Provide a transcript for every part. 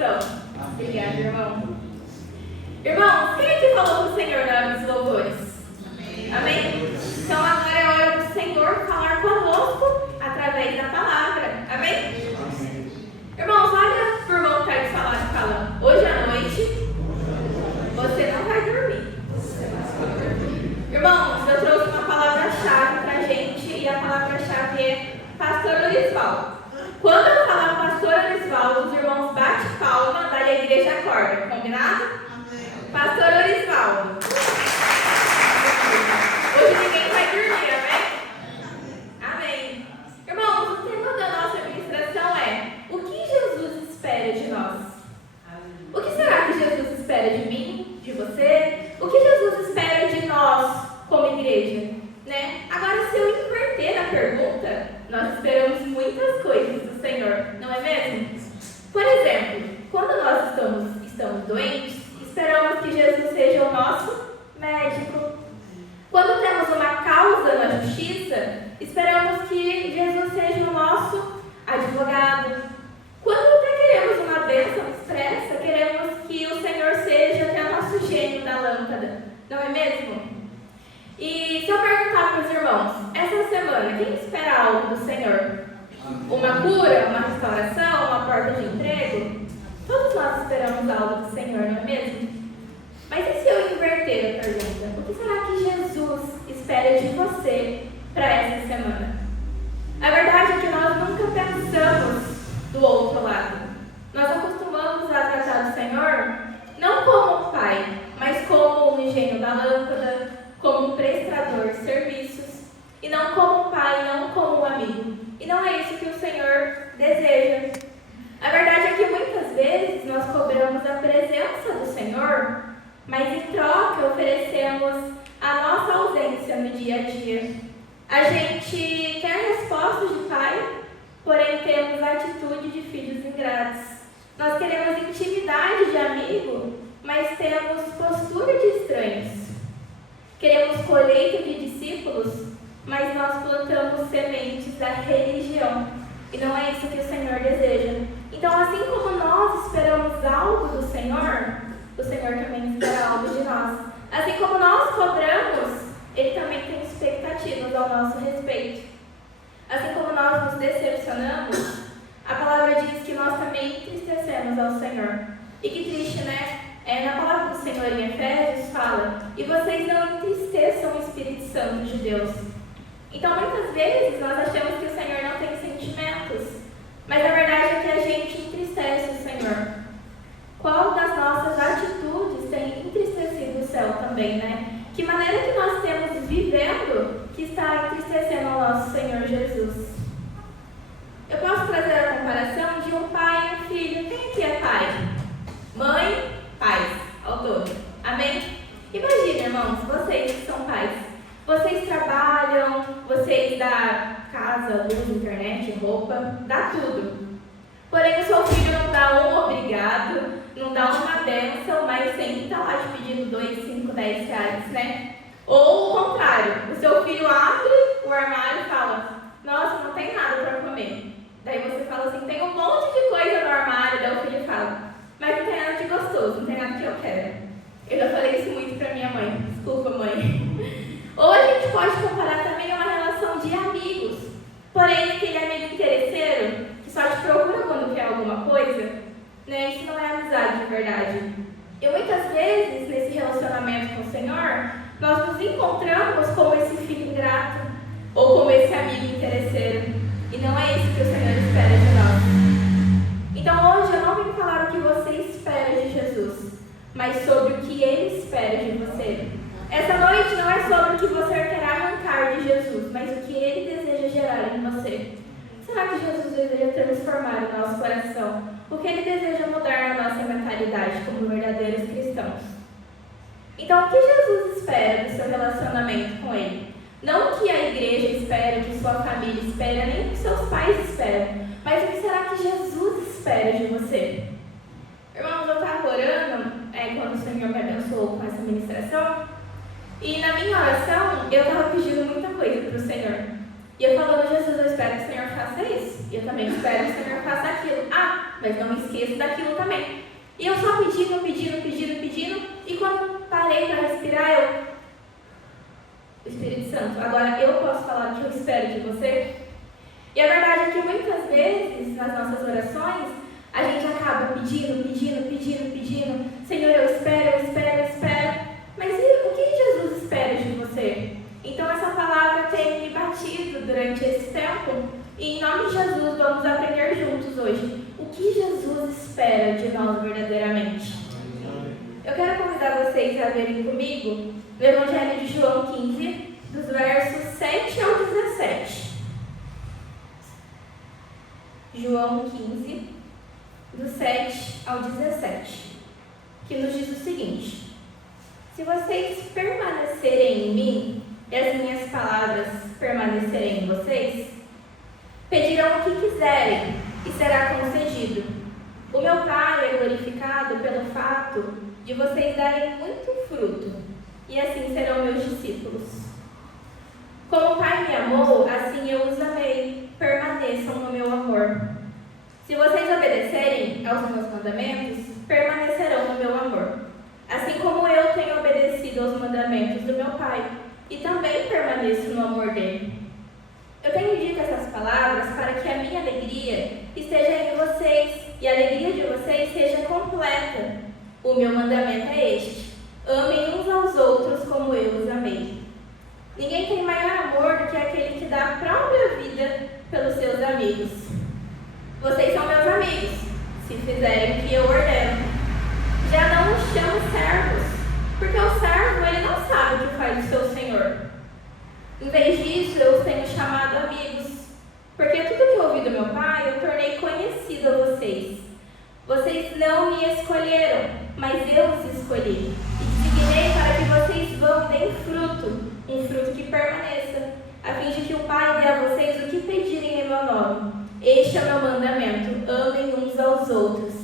visão. Obrigada, irmão. Irmãos, quem é que falou com o Senhor na hora dos louvores? Amém? Então agora é hora do Senhor falar conosco através da palavra. Amém? Irmãos, olha por vontade de falar e fala: hoje à noite você não vai dormir. Irmãos, eu trouxe uma palavra-chave pra gente e a palavra-chave é Pastor Orisvaldo. Quando eu falar Pastor Orisvaldo, os irmãos batem palma, daí a igreja acorda. Combinado? Amém. Pastor Orisvaldo. Hoje ninguém vai dormir, amém? Amém. Irmãos, o tema da nossa ministração é: o que Jesus espera de nós? O que será que Jesus espera de mim, de você? O que Jesus espera de nós como igreja? Né? Agora, se eu inverter a pergunta, nós esperamos muitas coisas do Senhor, não é mesmo? Por exemplo, quando nós estamos doentes, esperamos que Jesus seja o nosso médico. Quando temos uma causa na justiça, esperamos que Jesus seja o nosso advogado. Quando até queremos uma bênção expressa, queremos que o Senhor seja até o nosso gênio da lâmpada, não é mesmo? E se eu perguntar para os irmãos, essa semana, quem espera algo do Senhor? Uma cura, uma restauração, uma porta de emprego? Todos nós esperamos algo do Senhor, não é mesmo? Mas e se eu inverter a pergunta? O que será que Jesus espera de você para essa semana? A verdade é que nós nunca pensamos do outro lado. Nós acostumamos a tratar o Senhor não como um pai, mas como um gênio da lâmpada, como um prestador de serviços, e não como um pai, não como um amigo. E não é isso que o Senhor deseja. A verdade é que muitas vezes nós cobramos a presença do Senhor, mas em troca oferecemos a nossa ausência no dia a dia. A gente quer respostas de pai, porém temos a atitude de filhos ingratos. Nós queremos intimidade de amigo, mas temos postura de estranhos. Queremos colheita de discípulos, mas nós plantamos sementes da religião. E não é isso que o Senhor deseja. Então, assim como nós esperamos algo do Senhor, o Senhor também espera algo de nós. Assim como nós cobramos, Ele também tem expectativas ao nosso respeito. Assim como nós nos decepcionamos, a palavra diz que nós também entristecemos ao Senhor. E que triste, né? Na palavra do Senhor em Efésios fala: e vocês não entristeçam o Espírito Santo de Deus. Então, muitas vezes, nós achamos que o Senhor não tem sentimentos, mas a verdade é que a gente entristece o Senhor. Qual das nossas atitudes tem entristecido o céu também, né? Que maneira que nós temos vivendo que está entristecendo ao nosso Senhor Jesus? Eu posso trazer a comparação de um pai e um filho. Quem aqui é pai? Mãe, pais, ao todo. Amém? Imagina, irmãos, vocês que são pais. Vocês trabalham, vocês dão casa, luz, internet, roupa, dá tudo. Porém, o seu filho não dá um obrigado, não dá uma bênção, mas sempre está lá te pedindo 2, 5, 10 reais, né? Ou o contrário, o seu filho abre o armário e fala: nossa, não tem nada para comer. Daí você fala assim: tem um monte de coisa no armário. Daí o filho fala: mas não tem nada de gostoso, não tem nada que eu quero. Eu já falei isso muito para minha mãe. Desculpa, mãe. Ou a gente pode comparar também uma relação de amigos. Porém, aquele amigo interesseiro que só te procura quando quer alguma coisa, né? Isso não é amizade de verdade. E muitas vezes, nesse relacionamento com o Senhor, nós nos encontramos como esse filho ingrato ou como esse amigo interesseiro. E não é isso que o Senhor espera de nós. Então, hoje eu não vim falar o que você espera de Jesus, mas sobre o que Ele espera de você. Essa noite não é sobre o que você quer arrancar de Jesus, mas o que Ele deseja gerar em você. Será que Jesus deseja transformar o nosso coração? O que Ele deseja mudar a nossa mentalidade como verdadeiros cristãos? Então, o que Jesus espera do seu relacionamento com Ele? Não o que a igreja espera, o que sua família espera, nem o que seus pais esperam, mas o que será que Jesus espera de você? Irmãos, eu estava orando quando o Senhor me abençoou com essa ministração, e na minha oração eu estava pedindo muita coisa para o Senhor. E eu falando, Jesus, eu espero que o Senhor faça isso. E eu também espero que o Senhor faça aquilo. Ah, mas não me esqueça daquilo também. E eu só pedindo. E quando parei para respirar, o Espírito Santo, agora eu posso falar o que eu espero de você? E a verdade é que muitas vezes, nas nossas orações, a gente acaba pedindo. Senhor, eu espero. Mas e o que Jesus espera de você? Então essa palavra tem me batido durante esse tempo. E em nome de Jesus, vamos aprender juntos hoje. O que Jesus espera de nós verdadeiramente? Eu quero convidar vocês a verem comigo no Evangelho de João 15, dos versos 7 ao 17. João 15, do 7 ao 17, que nos diz o seguinte: se vocês permanecerem em mim e as minhas palavras permanecerem em vocês, pedirão o que quiserem e será concedido. O meu Pai é glorificado pelo fato de vocês darem muito fruto, e assim serão meus discípulos. Como o Pai me amou, assim eu os amei. Permaneçam no meu amor. Se vocês obedecerem aos meus mandamentos, permanecerão no meu amor. Assim como eu tenho obedecido aos mandamentos do meu Pai, e também permaneço no amor dele. Eu tenho dito essas palavras para que a minha alegria esteja em vocês, e a alegria de vocês seja completa. O meu mandamento é este: amem uns aos outros como eu os amei. Ninguém tem maior amor do que aquele que dá a própria vida pelos seus amigos. Vocês são meus amigos, se fizerem o que eu ordeno. Já não os chamo servos, porque o servo ele não sabe o que faz o seu senhor. Em vez disso, eu os tenho chamado amigos, porque tudo que ouvi do meu Pai eu tornei conhecido a vocês. Vocês não me escolheram, mas eu os escolhi. E designei para que vocês vão e deem fruto, um fruto que permaneça, a fim de que o Pai dê a vocês o que pedirem em meu nome. Este é o meu mandamento: amem uns aos outros.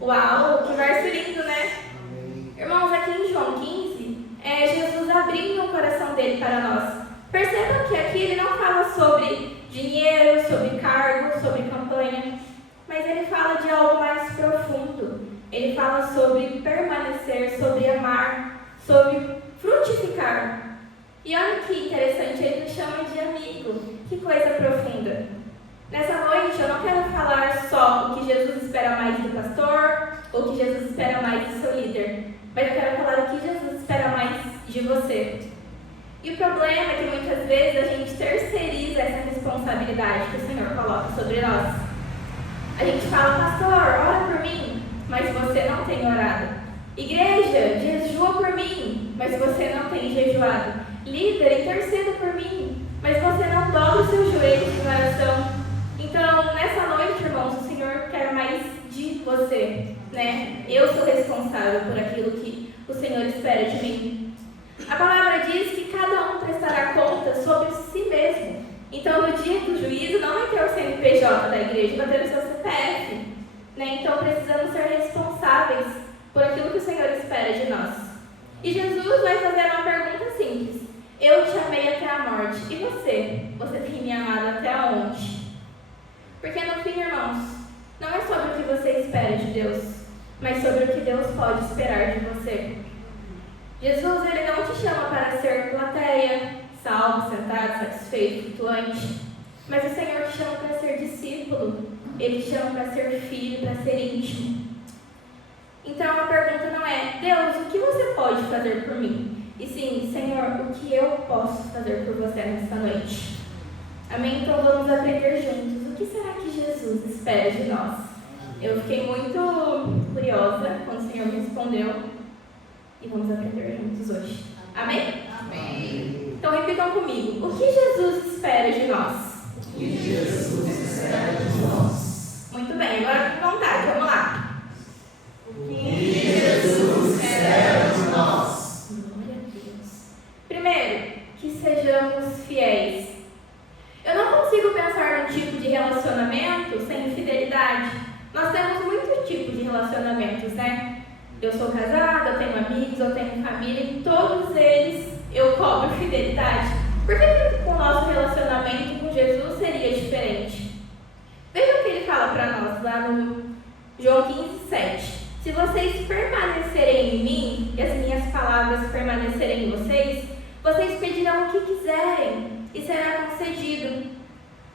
Uau, que verso lindo, né? Irmãos, aqui em João 15, é Jesus abrindo o coração dele para nós. Percebam que aqui ele não fala sobre dinheiro, sobre cargo, sobre campanha, mas ele fala de algo mais profundo. Ele fala sobre permanecer, sobre amar, sobre frutificar. E olha que interessante, ele nos chama de amigo. Que coisa profunda. Nessa noite eu não quero falar só o que Jesus espera mais do pastor, ou o que Jesus espera mais do seu líder, mas eu quero falar o que Jesus espera mais de você. E o problema é que muitas vezes a gente terceiriza essa responsabilidade que o Senhor coloca sobre nós. A gente fala: pastor, ora por mim, mas você não tem orado. Igreja, jejua por mim, mas você não tem jejuado. Líder, interceda por mim, mas você não dobra os seus joelhos em oração. Então, nessa noite, irmãos, o Senhor quer mais de você, né? Eu sou responsável por aquilo que o Senhor espera de mim. A palavra diz que cada um prestará conta sobre si mesmo. Então, no dia do juízo, não vai ter o CNPJ da igreja, vai ter o seu CPF. Né? Então, precisamos ser responsáveis por aquilo que o Senhor espera de nós. E Jesus vai fazer uma pergunta simples: eu te amei até a morte. E você? Você tem me amado até onde? Porque no fim, irmãos, não é sobre o que você espera de Deus, mas sobre o que Deus pode esperar de você. Jesus, ele não te chama para ser plateia, salvo, sentado, satisfeito, flutuante, mas o Senhor te chama para ser discípulo. Ele te chama para ser filho, para ser íntimo. Então a pergunta não é: Deus, o que você pode fazer por mim? E sim: Senhor, o que eu posso fazer por você nesta noite? Amém? Então vamos aprender juntos. O que será que Jesus espera de nós? Eu fiquei muito curiosa quando o Senhor me respondeu. E vamos aprender juntos hoje. Amém? Amém. Então repitam comigo: o que Jesus espera de nós? O que Jesus espera de nós? Muito bem, agora com vontade, vamos lá. O que Jesus espera de nós? Glória a Deus. Primeiro, que sejamos fiéis. Eu não consigo pensar num tipo de relacionamento sem fidelidade. Nós temos muitos tipos de relacionamentos, né? Eu sou casada, eu tenho amigos, eu tenho família, e todos eles eu cobro fidelidade. Por que com o nosso relacionamento com com Jesus seria diferente. Veja o que ele fala para nós lá no João 15:7. Se vocês permanecerem em mim e as minhas palavras permanecerem em vocês, vocês pedirão o que quiserem e será concedido.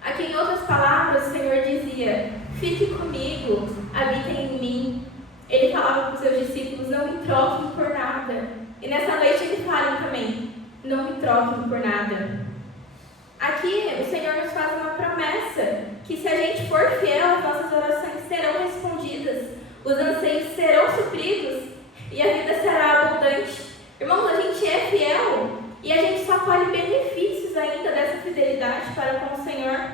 Aqui em outras palavras, o Senhor dizia: fique comigo, habitem em mim. Ele falava para os seus discípulos: não me troquem por nada. E nessa noite ele fala também: não me troquem por nada. Aqui o Senhor nos faz uma promessa, que se a gente for fiel, as nossas orações serão respondidas, os anseios serão supridos e a vida será abundante. Irmãos, a gente é fiel e a gente só colhe benefícios ainda dessa fidelidade para com o Senhor.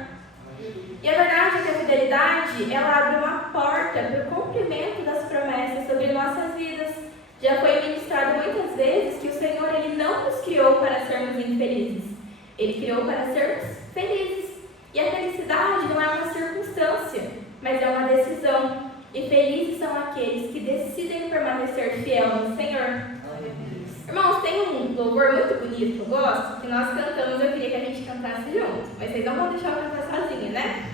E a verdade é que a fidelidade, ela abre uma porta para o cumprimento das promessas sobre nossas vidas. Já foi ministrado muitas vezes que o Senhor, Ele não nos criou para sermos infelizes. Ele criou para sermos felizes. E a felicidade não é uma circunstância, mas é uma decisão. E felizes são aqueles que decidem permanecer fiel no Senhor. Irmãos, tem um louvor muito bonito que eu gosto, que nós cantamos, eu queria que a gente cantasse junto, mas vocês não vão deixar eu cantar sozinha, né?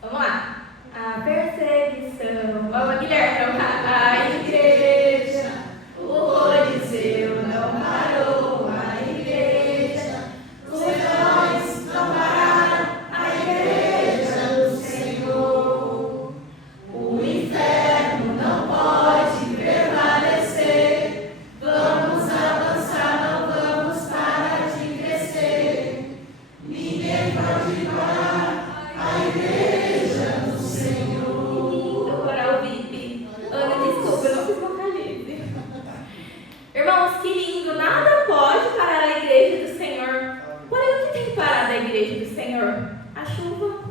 Vamos lá. A perseguição, vamos, Guilherme, a igreja, o Coliseu não parou, a igreja, os leões não pararam, a igreja do Senhor, o inferno não pode permanecer, vamos avançar, não vamos parar de crescer, ninguém pode parar, a igreja do Senhor. Lindo, coral VIP. Ana, desculpa, eu não fiz vocalize. Irmãos, que lindo, nada pode parar a igreja do Senhor. Porém, o que tem parado a igreja do Senhor? A chuva,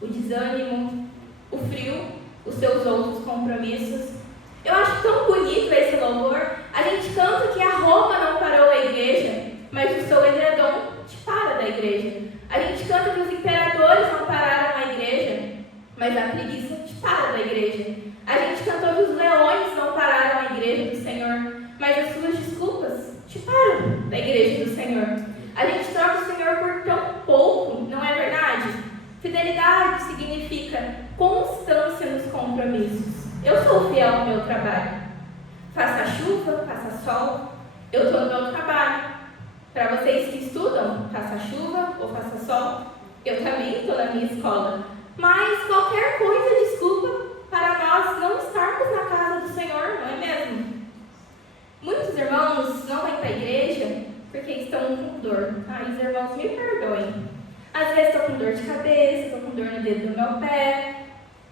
o desânimo, o frio, os seus outros compromissos. Eu acho tão bonito esse louvor. A gente canta que a Roma não parou a igreja, mas o seu edredom te para da igreja. A gente canta que os imperadores não pararam a igreja, mas a preguiça te para da igreja. A gente cantou que os leões não pararam a igreja do Senhor, mas as suas desculpas te param da igreja do Senhor. A gente troca o Senhor por tão pouco, não é verdade? Fidelidade significa constância nos compromissos. Eu sou fiel ao meu trabalho. Faça chuva, faça sol, eu estou no meu trabalho. Para vocês que estudam, faça chuva ou faça sol, eu também estou na minha escola. Mas qualquer coisa é desculpa para nós não estarmos na casa do Senhor, não é mesmo? Muitos irmãos não vêm para a igreja porque estão com dor. Os irmãos me perdoem. Às vezes estou com dor de cabeça, estou com dor no dedo do meu pé,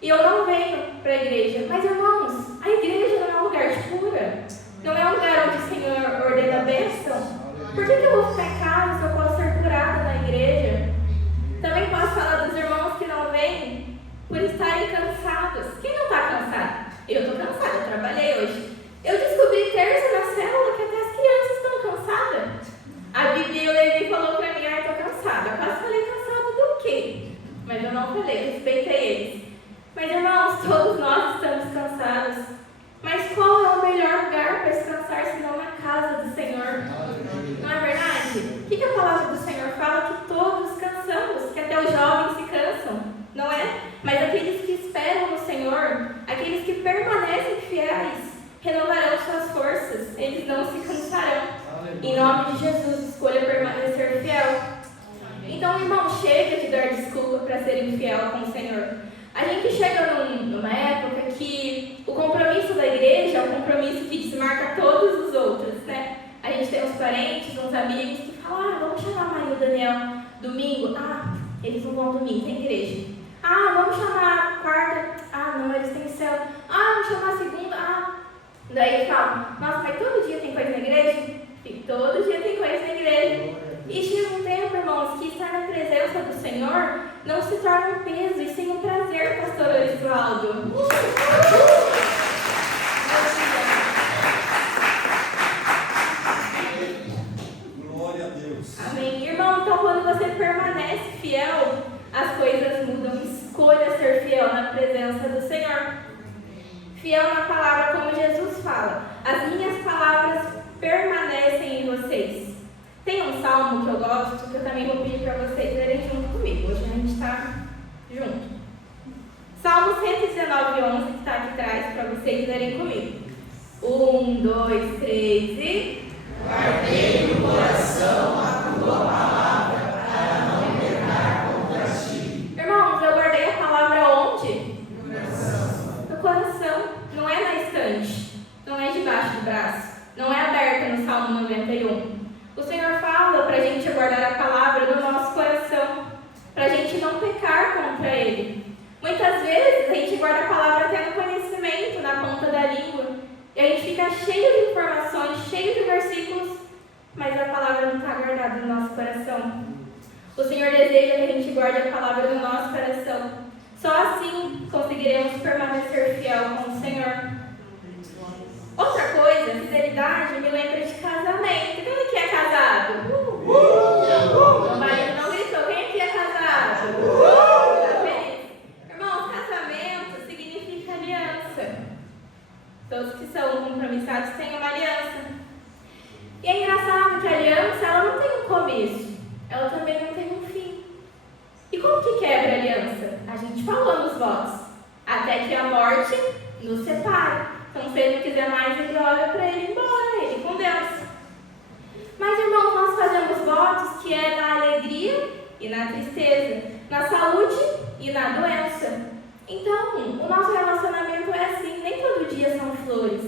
e eu não venho para a igreja. Mas, irmãos, a igreja não é um lugar de cura. Não é um lugar onde o Senhor ordena a bênção. Por que eu vou ficar em casa se eu posso ser curada na igreja? Também posso falar dos irmãos que não vêm por estarem cansados. Quem não está cansado? Eu estou cansada, eu trabalhei hoje. Eu descobri terça na célula que até as crianças estão cansadas. A Bibi, o Levi, falou para mim: estou cansada. Eu quase falei: cansada do quê? Mas eu não falei, respeitei eles. Mas, irmãos, todos nós estamos cansados. Mas qual é o melhor lugar para descansar senão na casa do Senhor? Não é verdade? O que a palavra do Senhor fala? Que todos cansamos, que até os jovens se cansam, não é? Mas aqueles que esperam no Senhor, aqueles que permanecem fiéis, renovarão suas forças, eles não se cansarão. Em nome de Jesus, escolha permanecer fiel. Então, irmão, chega de dar desculpa para ser infiel com o Senhor. A gente chega numa época que o compromisso da igreja é um compromisso que desmarca todos os outros, né? A gente tem uns parentes, uns amigos que falam: vamos chamar a Maria e o Daniel domingo. Eles não vão domingo, tem igreja. Vamos chamar quarta. Não, eles têm céu. Vamos chamar segunda. Daí falam: nossa, mas todo dia tem coisa na igreja? Todo dia tem coisa na igreja. E chega um tempo, irmãos, que estar na presença do Senhor não se torna um peso, e sim um prazer, pastor Orisvaldo. Glória a Deus. Amém. Irmão, então quando você permanece fiel, as coisas mudam. Escolha ser fiel na presença do Senhor. Fiel na palavra, como Jesus fala: as minhas palavras permanecem em vocês. Tem um salmo que eu gosto, que eu também vou pedir para vocês lerem junto comigo. Hoje a gente está junto. Salmo 119:11, que está aqui atrás, para vocês lerem comigo. 1, 2, 3 e... Guardei no coração a tua palavra, para não pecar contra ti. Irmãos, eu guardei a palavra onde? No coração. No coração. Não é na estante. Não é debaixo do braço. Não é aberta no Salmo 91. O Senhor fala para a gente guardar a palavra no nosso coração, para a gente não pecar contra Ele. Muitas vezes a gente guarda a palavra tendo conhecimento na ponta da língua, e a gente fica cheio de informações, cheio de versículos, mas a palavra não está guardada no nosso coração. O Senhor deseja que a gente guarde a palavra no nosso coração. Só assim conseguiremos permanecer fiel com o Senhor. Outra coisa, fidelidade me lembra de casamento. Quem aqui é casado? O marido não gritou. Quem aqui é casado? Tá feliz? Irmãos, casamento significa aliança. Todos que são compromissados têm uma aliança. E é engraçado que a aliança ela não tem um começo. Ela também não tem um fim. E como que quebra a aliança? A gente falou nos votos. Até que a morte nos separe. Então, se ele não quiser mais, ele olha para ele ir embora, ele com Deus. Mas, irmãos, nós fazemos votos que é na alegria e na tristeza, na saúde e na doença. Então, o nosso relacionamento é assim, nem todo dia são flores,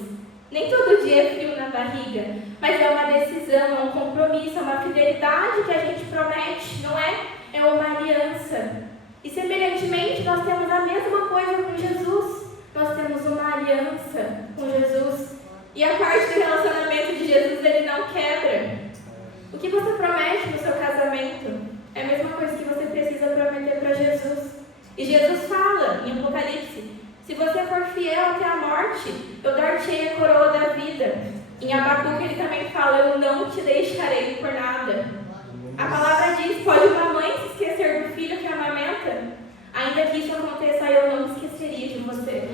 nem todo dia é frio na barriga, mas é uma decisão, é um compromisso, é uma fidelidade que a gente promete, não é? É uma aliança. E, semelhantemente, nós temos a mesma coisa com Jesus. Nós temos uma aliança com Jesus. E a parte do relacionamento de Jesus, ele não quebra. O que você promete no seu casamento é a mesma coisa que você precisa prometer para Jesus. E Jesus fala em Apocalipse: se você for fiel até a morte, eu dar-te-ei a coroa da vida. Em Abacuque ele também fala: eu não te deixarei por nada. A palavra diz: pode uma mãe se esquecer do filho que amamenta? Ainda que isso aconteça, eu não me esqueceria de você.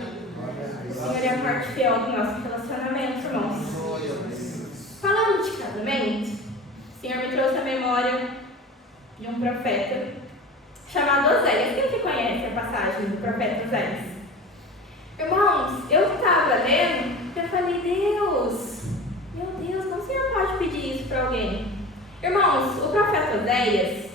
O Senhor é a parte fiel do nosso relacionamento, irmãos. Falando de casamento, o Senhor me trouxe a memória de um profeta chamado Oséias. Quem que conhece a passagem do profeta Oséias? Irmãos, eu estava lendo e eu falei: Deus, meu Deus, como o Senhor pode pedir isso para alguém? Irmãos, o profeta Oséias,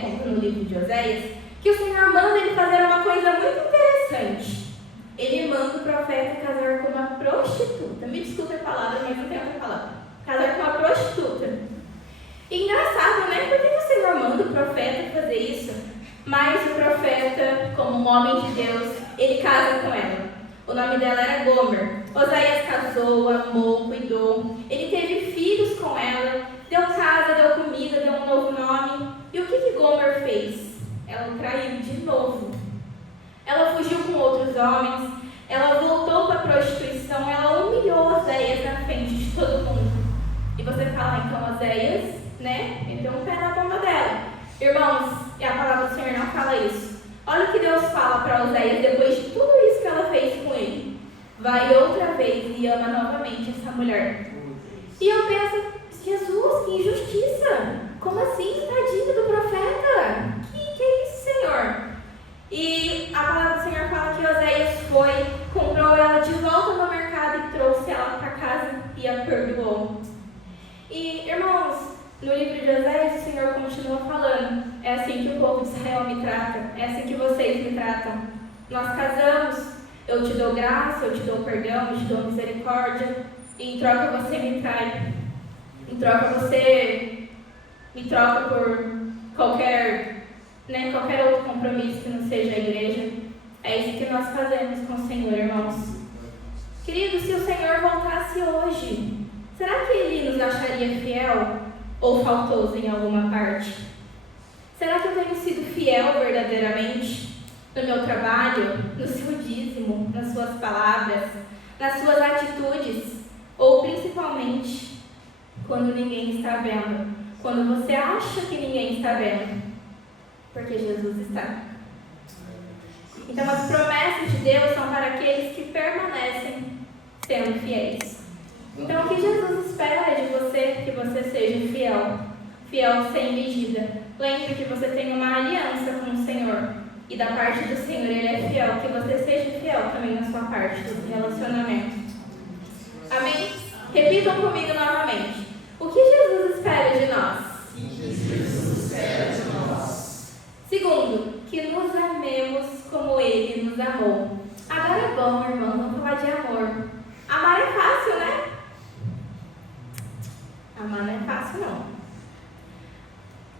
conta no livro de Oséias, que o Senhor manda ele fazer uma coisa muito interessante. Ele manda o profeta casar com uma prostituta. Me desculpe a palavra, mas não tem outra palavra. Casar com uma prostituta. E engraçado, né? Por que o Senhor manda o profeta fazer isso? Mas o profeta, como um homem de Deus, ele casa com ela. O nome dela era Gomer. Oséias casou, amou, cuidou. Ele teve filhos com ela, deu casa, deu comida, deu um novo nome. E o que Gomer fez? Ela o traiu de novo. Ela fugiu com outros homens, ela voltou para a prostituição, ela humilhou Oséias na frente de todo mundo. E você fala: então Oséias, meteu um pé na bomba dela. Irmãos, e a palavra do Senhor não fala isso. Olha o que Deus fala para Oséias depois de tudo isso que ela fez com ele. Vai outra vez e ama novamente essa mulher. E eu penso: Jesus, que injustiça! Como assim? Tadinho do profeta? Que é isso, Senhor? E a palavra do Senhor fala que Oséias foi, comprou ela de volta no mercado e trouxe ela para casa e a perdoou. E, irmãos, no livro de Oséias, o Senhor continua falando: é assim que o povo de Israel me trata, é assim que vocês me tratam. Nós casamos, eu te dou graça, eu te dou perdão, eu te dou misericórdia, e em troca você me trai. Em troca você me troca por qualquer outro compromisso que não seja a igreja. É isso que nós fazemos com o Senhor, irmãos. Queridos, se o Senhor voltasse hoje, será que Ele nos acharia fiel ou faltoso em alguma parte? Será que eu tenho sido fiel verdadeiramente no meu trabalho, no seu dízimo, nas suas palavras, nas suas atitudes, ou principalmente quando ninguém está vendo, quando você acha que ninguém está vendo? Porque Jesus está. Então as promessas de Deus são para aqueles que permanecem sendo fiéis. Então o que Jesus espera de você? Que você seja fiel. fiel sem medida. Lembre que você tem uma aliança com o Senhor. E da parte do Senhor Ele é fiel. Que você seja fiel também na sua parte do relacionamento. Amém? Repitam comigo novamente. O que Jesus espera de nós? Segundo, que nos amemos como Ele nos amou. Agora é bom, irmão, vamos falar de amor. Amar é fácil, né? Amar não é fácil, não.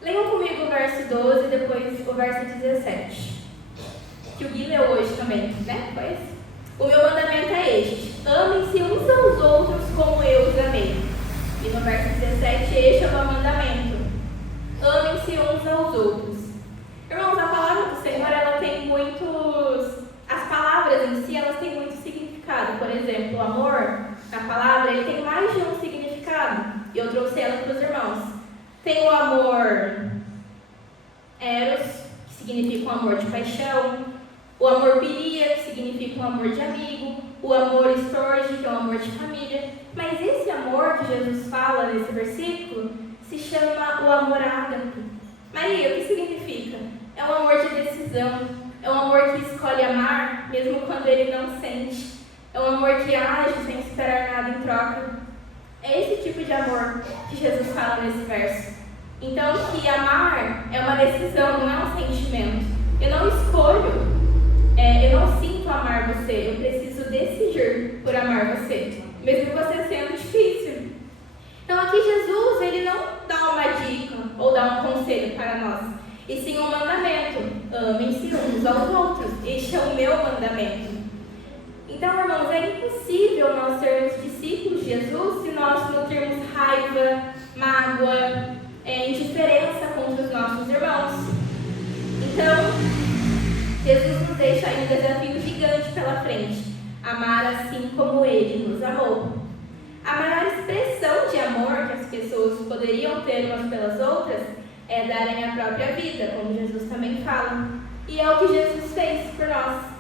Leiam comigo o verso 12 e depois o verso 17. Que o Gui leu hoje também, né? Foi esse? O meu mandamento é este: amem-se uns aos outros como eu os amei. E no verso 17, este é o meu mandamento: amem-se uns aos outros. Irmãos, a palavra do Senhor, ela tem muitos... As palavras em si, elas têm muito significado. Por exemplo, o amor, a palavra, ele tem mais de um significado. E eu trouxe ela para os irmãos. Tem o amor eros, que significa um amor de paixão. O amor pilia, que significa um amor de amigo. O amor storge, que é um amor de família. Mas esse amor que Jesus fala nesse versículo se chama o amor ágape. Maria, o que significa? É um amor de decisão. É um amor que escolhe amar, mesmo quando ele não sente. É um amor que age sem esperar nada em troca. É esse tipo de amor que Jesus fala nesse verso. Então, que amar é uma decisão, não é um sentimento. Eu não escolho, eu não sinto amar você. Eu preciso decidir por amar você, mesmo você sendo difícil. Então, aqui Jesus, ele não dá uma dica ou dá um conselho para nós, e sim um mandamento: amem-se uns aos outros. Este é o meu mandamento. Então, irmãos, é impossível nós sermos discípulos de Jesus se nós nutrirmos raiva, mágoa, indiferença contra os nossos irmãos. Então, Jesus nos deixa aí um desafio gigante pela frente: amar assim como Ele nos amou. A maior expressão de amor que as pessoas poderiam ter umas pelas outras é darem a própria vida, como Jesus também fala. E é o que Jesus fez por nós.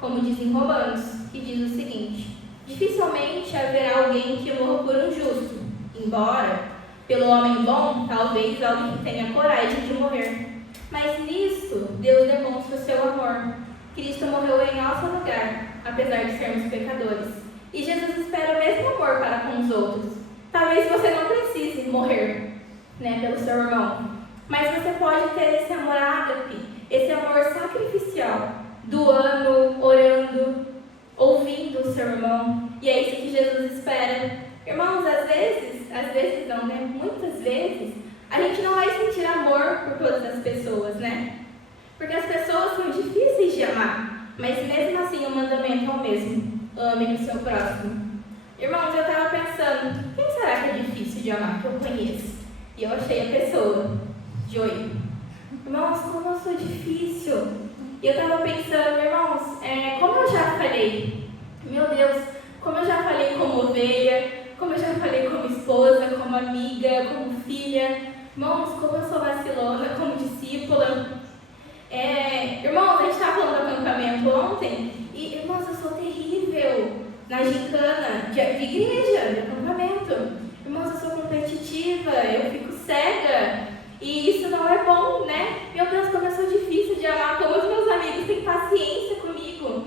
Como diz em Romanos, que diz o seguinte: dificilmente haverá alguém que morra por um justo, embora, pelo homem bom, talvez alguém tenha coragem de morrer. Mas nisso, Deus demonstra o seu amor. Cristo morreu em nosso lugar, apesar de sermos pecadores. E Jesus espera o mesmo amor para com os outros. Talvez você não precise morrer, pelo seu irmão, mas você pode ter esse amor ágape, esse amor sacrificial, doando, orando, ouvindo o seu irmão. E é isso que Jesus espera. Irmãos, às vezes não, muitas vezes, a gente não vai sentir amor por todas as pessoas, Porque as pessoas são difíceis de amar, mas mesmo assim o mandamento é o mesmo: ame o seu próximo. Irmãos, eu estava pensando, quem será que é difícil de amar que eu conheço? E eu achei a pessoa, Joey. Irmãos, como eu sou difícil. E eu estava pensando, irmãos, como eu já falei, meu Deus, como eu já falei como ovelha, como eu já falei como esposa, como amiga, como filha. Irmãos, como eu sou vacilona, como discípula. Irmãos, a gente estava falando do acampamento ontem, e, irmãos, eu sou terrível na gincana de igreja, de acampamento. Irmãos, eu sou competitiva, eu fico cega, e isso não é bom, Meu Deus, como eu sou difícil de amar, como os meus amigos têm paciência comigo.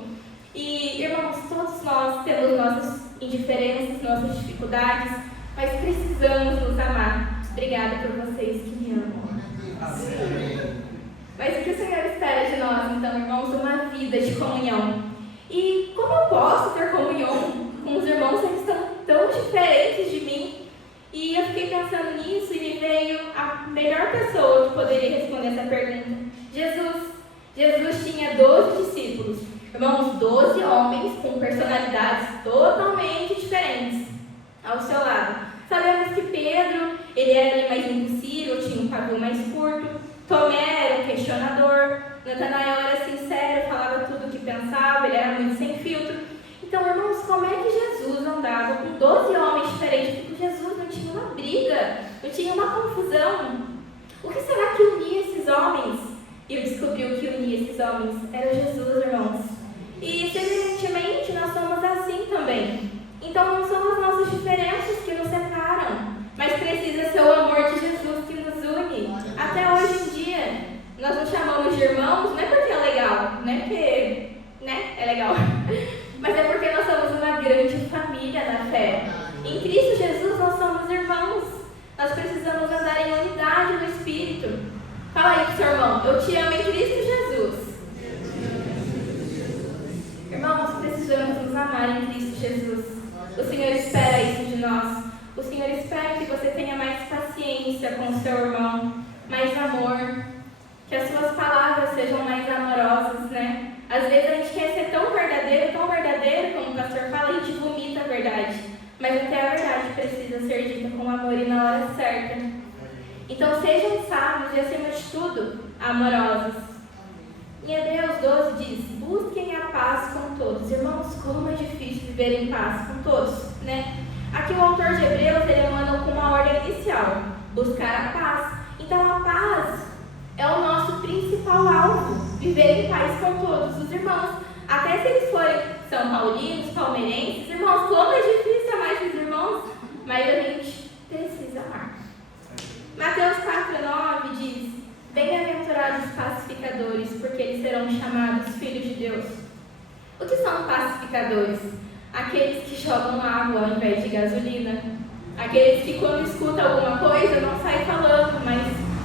E, irmãos, todos nós temos nossas indiferenças, nossas dificuldades, mas precisamos nos amar. Obrigada por vocês que me amam. Mas o que o Senhor espera de nós, então, irmãos? Uma vida de comunhão. E como eu posso ter comunhão com os irmãos que estão tão diferentes de mim? E eu fiquei pensando nisso e me veio a melhor pessoa que poderia responder essa pergunta: Jesus. Jesus tinha 12 discípulos. Irmãos, 12 homens com personalidades totalmente diferentes ao seu lado. Sabemos que Pedro, ele era mais impossível, tinha um pavio mais curto. Tomé era um questionador. Natanael era sincero, falava tudo o que pensava, ele era muito sem filtro. Então, irmãos, como é que Jesus andava com 12 homens diferentes? Porque Jesus não tinha uma briga, não tinha uma confusão. O que será que unia esses homens? E eu descobri o que unia esses homens era Jesus, irmãos. E, semelhantemente, nós somos assim também. Então, não são as nossas diferenças que nos separam, mas precisa ser o amor de Jesus que grande família na fé. Em Cristo Jesus nós somos irmãos. Nós precisamos andar em unidade no Espírito. Fala aí pro seu irmão, eu te amo em Cristo Jesus. Irmãos, precisamos nos amar em Cristo Jesus. O Senhor espera isso de nós. O Senhor espera que você tenha mais paciência com o seu irmão, mais amor, que as suas palavras sejam mais amorosas, né? Às vezes a gente quer ser tão verdadeiro, como o pastor fala, a gente vomita a verdade. Mas até a verdade precisa ser dita com amor e na hora certa. Então sejam sábios e, acima de tudo, amorosos. Em Hebreus 12 diz, busquem a paz com todos. Irmãos, como é difícil viver em paz com todos, né? Aqui o autor de Hebreus, ele manda com uma ordem inicial, buscar a paz. Então a paz é o nosso principal alvo, viver em paz com todos os irmãos. Até se eles forem São Paulinos, palmeirenses, irmãos, como é difícil amar esses irmãos, mas a gente precisa amar. Mateus 4,9 diz, bem-aventurados pacificadores, porque eles serão chamados filhos de Deus. O que são pacificadores? Aqueles que jogam água ao invés de gasolina. Aqueles que quando escutam alguma coisa não saem falando, mas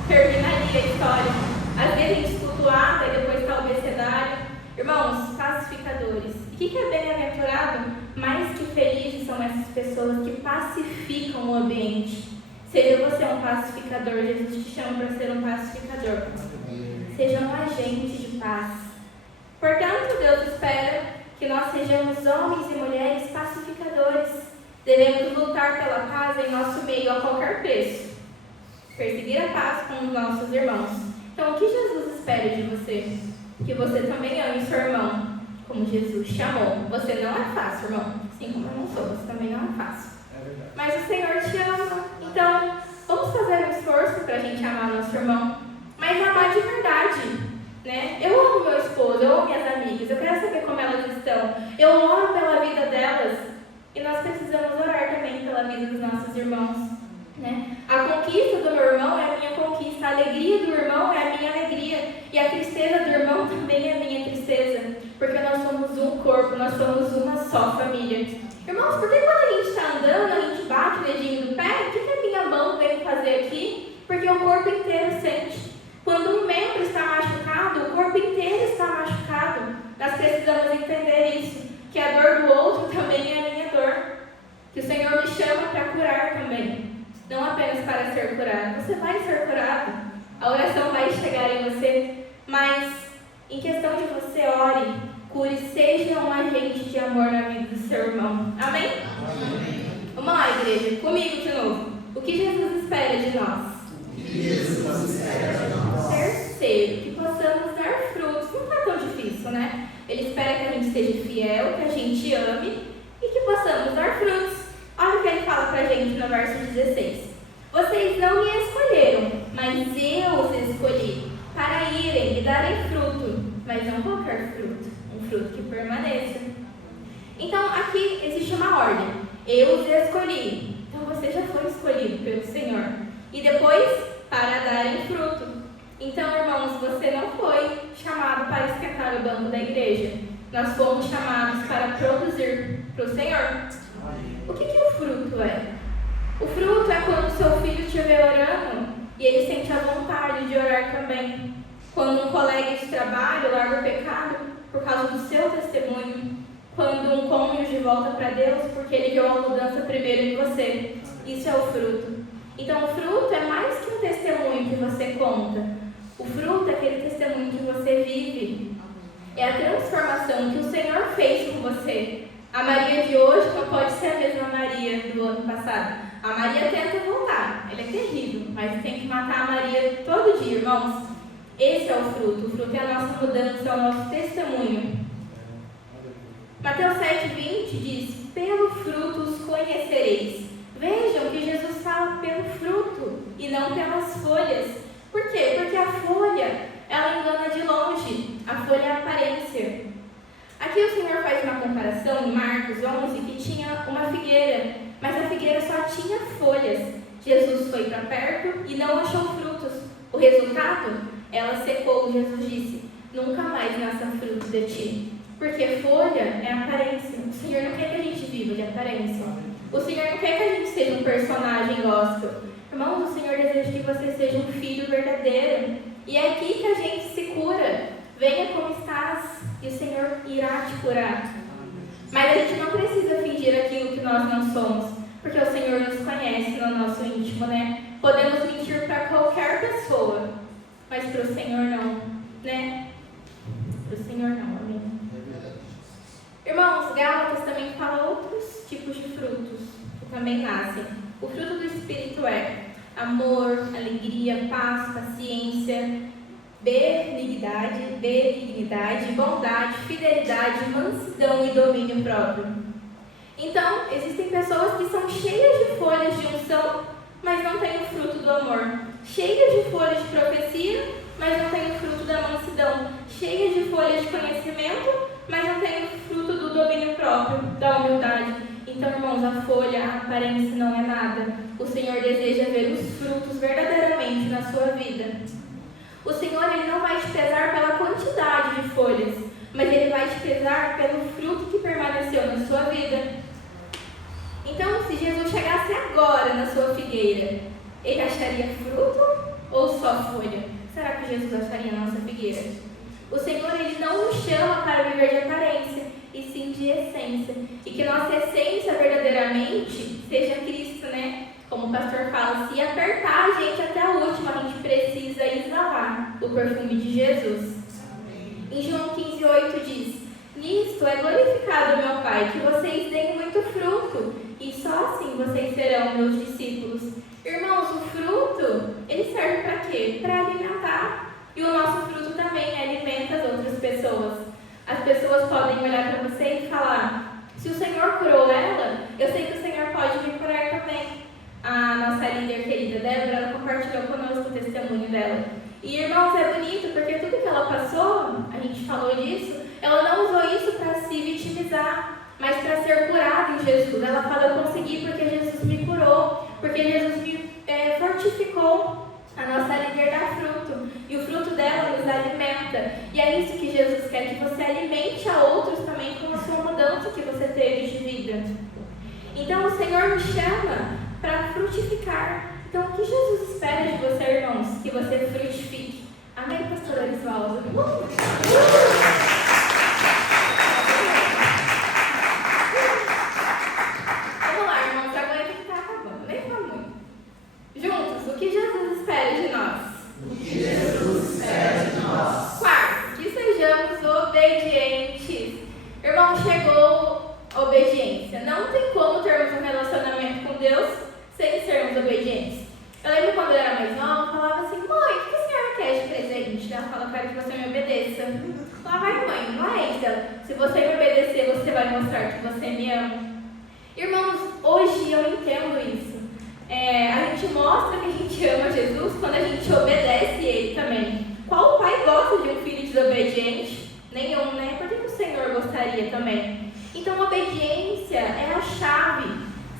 termina ali a história. Às vezes a gente escuta o ata e depois está o abecedário. Irmãos, pacificadores. E o que é bem-aventurado? Mais que felizes são essas pessoas que pacificam o ambiente. Seja você um pacificador, Jesus te chama para ser um pacificador. Seja um agente de paz. Portanto, Deus espera que nós sejamos homens e mulheres pacificadores. Devemos lutar pela paz em nosso meio a qualquer preço. Perseguir a paz com os nossos irmãos. Então, o que Jesus espera de você? Que você também ame seu irmão, como Jesus chamou. Você não é fácil, irmão. Assim como eu não sou, você também não é fácil. Mas o Senhor te ama. Então, vamos fazer um esforço para a gente amar nosso irmão. Mas amar de verdade. Né? Eu amo meu esposo, eu amo minhas amigas, eu quero saber como elas estão. Eu oro pela vida delas. E nós precisamos orar também pela vida dos nossos irmãos. Né? A conquista do meu irmão é a minha conquista, a alegria do irmão é a minha alegria, e a tristeza do irmão também é a minha tristeza, porque nós somos um corpo, nós somos uma só família. Irmãos, por que quando a gente está andando, a gente bate o dedinho do pé? O que a minha mão veio fazer aqui? Porque o corpo inteiro sente. Quando um membro está machucado, o corpo inteiro está machucado. Nós precisamos entender isso, que a dor do outro também é a minha dor, que o Senhor me chama para curar também. Não apenas para ser curado. Você vai ser curado. A oração vai chegar em você. Mas, em questão de você, ore, cure, seja um agente de amor na vida do seu irmão. Amém? Amém. Vamos lá, igreja. Comigo de novo. O que Jesus espera de nós? O que Jesus espera de nós? Terceiro, que possamos dar frutos. Não é tão difícil, né? Ele espera que a gente seja fiel, que a gente ame e que possamos dar frutos. Olha o que ele fala pra gente no verso 16. Vocês não me escolheram, mas eu os escolhi para irem e darem fruto, mas não qualquer fruto, um fruto que permaneça. Então aqui existe uma ordem. Eu os escolhi. Então você já foi escolhido pelo Senhor. E depois, para darem fruto. Então, irmãos, você não foi chamado para esquentar o banco da igreja. Nós fomos chamados para produzir para o Senhor. O que o fruto é? O fruto é quando o seu filho estiver orando e ele sente a vontade de orar também. Quando um colega de trabalho larga o pecado por causa do seu testemunho. Quando um cônjuge volta para Deus porque ele viu a mudança primeiro em você. Isso é o fruto. Então, o fruto é mais que um testemunho que você conta. O fruto é aquele testemunho que você vive. É a transformação que o Senhor fez com você. A Maria de hoje não pode ser a mesma Maria do ano passado. A Maria tenta voltar, ela é terrível, mas tem que matar a Maria todo dia, irmãos. Esse é o fruto é a nossa mudança, é o nosso testemunho. Mateus 7,20 diz, pelo fruto os conhecereis. Vejam que Jesus fala pelo fruto e não pelas folhas. Por quê? Porque a folha, ela engana de longe, a folha é a aparência. Aqui o Senhor faz uma comparação em Marcos 11 que tinha uma figueira, mas a figueira só tinha folhas. Jesus foi para perto e não achou frutos. O resultado? Ela secou. Jesus disse, nunca mais nasça fruto de ti. Porque folha é aparência. O Senhor não quer que a gente viva nível de aparência. O Senhor não quer que a gente seja um personagem gospel. Irmãos, o Senhor deseja que você seja um filho verdadeiro. E é aqui que a gente se cura. Venha como estás e o Senhor irá te curar. Mas a gente não precisa fingir aquilo que nós não somos, porque o Senhor nos conhece no nosso íntimo, né? Podemos mentir para qualquer pessoa, mas para o Senhor não, né? Para o Senhor não, amém? Irmãos, Gálatas também fala outros tipos de frutos que também nascem. O fruto do Espírito é amor, alegria, paz, paciência, benignidade, bondade, fidelidade, mansidão e domínio próprio. Então, existem pessoas que são cheias de folhas de unção, mas não têm o fruto do amor. Cheias de folhas de profecia, mas não têm o fruto da mansidão. Cheias de folhas de conhecimento, mas não têm o fruto do domínio próprio, da humildade. Então, irmãos, a folha, a aparência não é nada. O Senhor deseja ver os frutos verdadeiramente na sua vida. O Senhor, Ele não vai te pesar pela quantidade de folhas, mas Ele vai te pesar pelo fruto que permaneceu na sua vida. Então, se Jesus chegasse agora na sua figueira, Ele acharia fruto ou só folha? Será que Jesus acharia na nossa figueira? O Senhor, Ele não nos chama para viver de aparência, e sim de essência. E que nossa essência verdadeiramente seja Cristo, né? Como o pastor fala, se apertar a gente até a última, a gente precisa exalar o perfume de Jesus. Em João 15:8 diz: nisto é glorificado meu Pai, que vocês deem muito fruto, e só assim vocês serão meus discípulos. Irmãos, o fruto, ele serve para quê? Para alimentar. E o nosso fruto também alimenta as outras pessoas. As pessoas podem olhar para você e falar: se o Senhor curou ela, eu sei que o Senhor pode me curar também. A nossa líder querida Débora, ela compartilhou conosco o testemunho dela. E, irmãos, é bonito porque tudo que ela passou, a gente falou disso, ela não usou isso para se vitimizar, mas para ser curada em Jesus. Ela fala: eu consegui porque Jesus me curou, porque Jesus me fortificou. A nossa líder dá fruto, e o fruto dela nos alimenta. E é isso que Jesus quer, que você alimente a outros também com a sua mudança que você teve de vida. Então o Senhor nos chama para frutificar. Então o que Jesus espera de você, irmãos? Que você frutifique. Amém, pastora Elisvaldo? Vamos lá, irmãos, aguenta que está acabando, nem fala muito. Juntos, o que Jesus espera de nós? O que Jesus espera de nós? Quarto, que sejamos obedientes. Irmão, chegou a obediência. Não tem como termos um relacionamento com Deus sem sermos obedientes. Eu lembro quando eu era mais nova, eu falava assim: mãe, o que a senhora quer de presente? Ela fala: quero que você me obedeça. Lá vai, mãe, não é isso. Se você me obedecer, você vai mostrar que você me ama. Irmãos, hoje eu entendo isso. A gente mostra que a gente ama Jesus quando a gente obedece Ele também. Qual pai gosta de um filho desobediente? Nenhum, né? Por que o Senhor gostaria também? Então, obediência é a chave.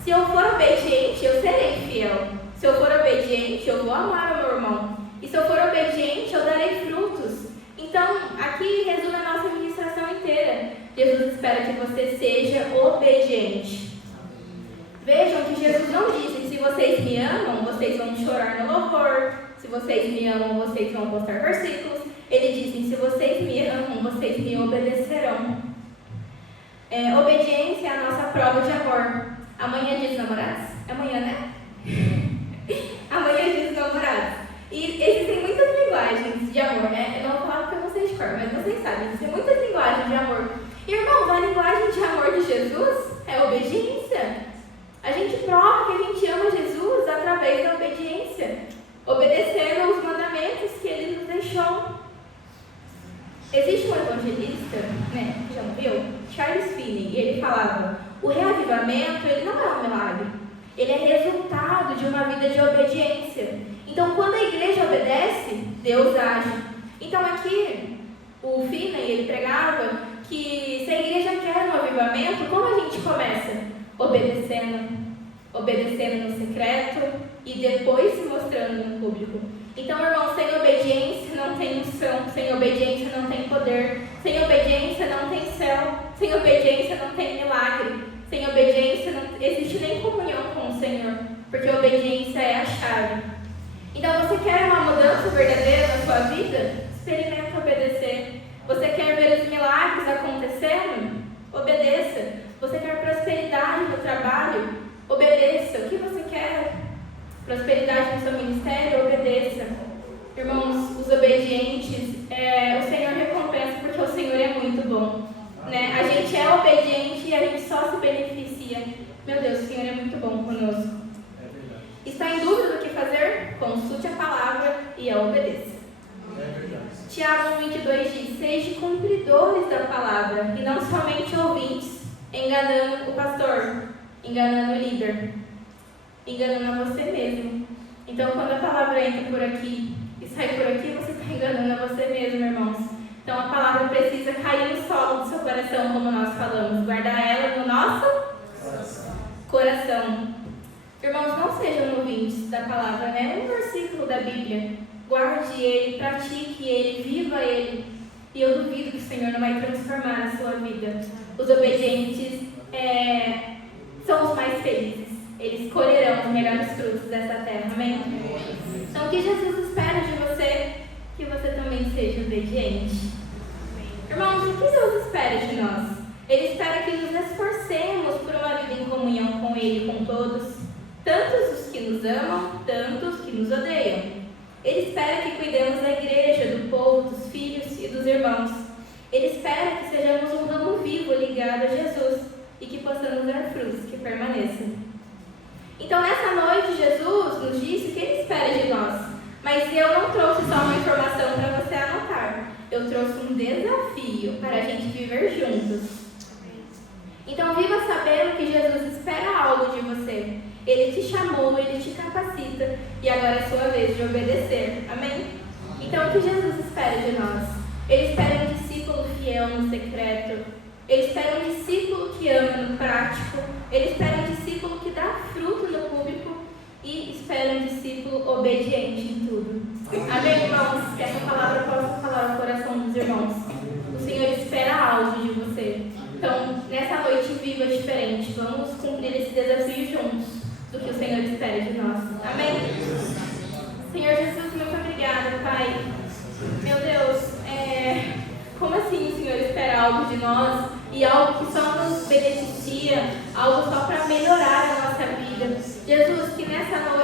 Se eu for obediente, eu serei fiel. Se eu for obediente, eu vou amar o meu irmão. E se eu for obediente, eu darei frutos. Então, aqui resume a nossa ministração inteira. Jesus espera que você seja obediente. Vejam que Jesus não disse: se vocês me amam, vocês vão chorar no louvor. Se vocês me amam, vocês vão postar versículos. Ele disse: se vocês me amam, vocês me obedecerão. Obediência é a nossa prova de amor. Amanhã é dia dos namorados? Amanhã, né? Amanhã é dia dos namorados. E existem muitas linguagens de amor, né? Eu não vou falar porque eu não sei de cor, mas vocês sabem. Existem muitas linguagens de amor. Irmãos, a linguagem de amor de Jesus é obediência. A gente prova que a gente ama Jesus através da obediência, obedecendo os mandamentos que Ele nos deixou. Existe um evangelista, né, que já morreu, Charles Finney, e ele falava: o reavivamento, ele não é um milagre, ele é resultado de uma vida de obediência. Então, quando a igreja obedece, Deus age. Então, aqui, o Finney, ele pregava que se a igreja quer um avivamento, como a gente começa? Obedecendo no secreto e depois se mostrando no público. Então, irmão, sem obediência não tem unção, sem obediência não tem poder, sem obediência não tem céu, sem obediência não tem milagre, sem obediência porque a obediência é a chave. Então, você quer uma mudança verdadeira na sua vida? Experimenta obedecer. Você quer ver os milagres acontecendo? Obedeça. Você quer prosperidade no trabalho? Obedeça. O que você quer? Prosperidade no seu ministério? Obedeça. Irmãos, os obedientes, o Senhor recompensa porque o Senhor é muito bom. Né? A gente é obediente e a gente só se beneficia. Meu Deus, o Senhor é muito bom conosco. Está em dúvida do que fazer? Consulte a palavra e a obedeça. Tiago 1,22 diz: sejam cumpridores da palavra e não somente ouvintes, enganando o pastor, enganando o líder, enganando a você mesmo. Então, quando a palavra entra por aqui e sai por aqui, você está enganando a você mesmo, irmãos. Então, a palavra precisa cair no solo do seu coração, como nós falamos, guardar ela no nosso coração. Irmãos, não sejam ouvintes da palavra, né? Um versículo da Bíblia. Guarde ele, pratique ele, viva ele. E eu duvido que o Senhor não vai transformar a sua vida. Os obedientes são os mais felizes. Eles colherão os melhores frutos dessa terra. Amém? Então, o que Jesus espera de você? Que você também seja obediente. Irmãos, o que Deus espera de nós? Ele espera que nos esforcemos por uma vida em comunhão com Ele, com todos. Tantos os que nos amam, tantos que nos odeiam. Ele espera que cuidemos da igreja, do povo, dos filhos e dos irmãos. Ele espera que sejamos um ramo vivo ligado a Jesus e que possamos dar frutos que permaneçam. Então, nessa noite, Jesus nos disse o que Ele espera de nós. Mas eu não trouxe só uma informação para você anotar. Eu trouxe um desafio para a gente viver juntos. Então, viva sabendo que Jesus espera algo de você. Ele te chamou, Ele te capacita e agora é sua vez de obedecer. Amém? Então, o que Jesus espera de nós? Ele espera um discípulo fiel no secreto. Ele espera um discípulo que ama no prático. Ele espera um discípulo que dá fruto no público e espera um discípulo obediente em tudo. Amém, irmãos? Que essa palavra possa falar ao coração dos irmãos. O Senhor espera algo de você. Então, nessa noite, viva diferente. Vamos cumprir esse desafio juntos do que o Senhor espera de nós. Amém? Senhor Jesus, muito obrigada, Pai. Meu Deus, como assim o Senhor espera algo de nós e algo que só nos beneficia, algo só para melhorar a nossa vida? Jesus, que nessa noite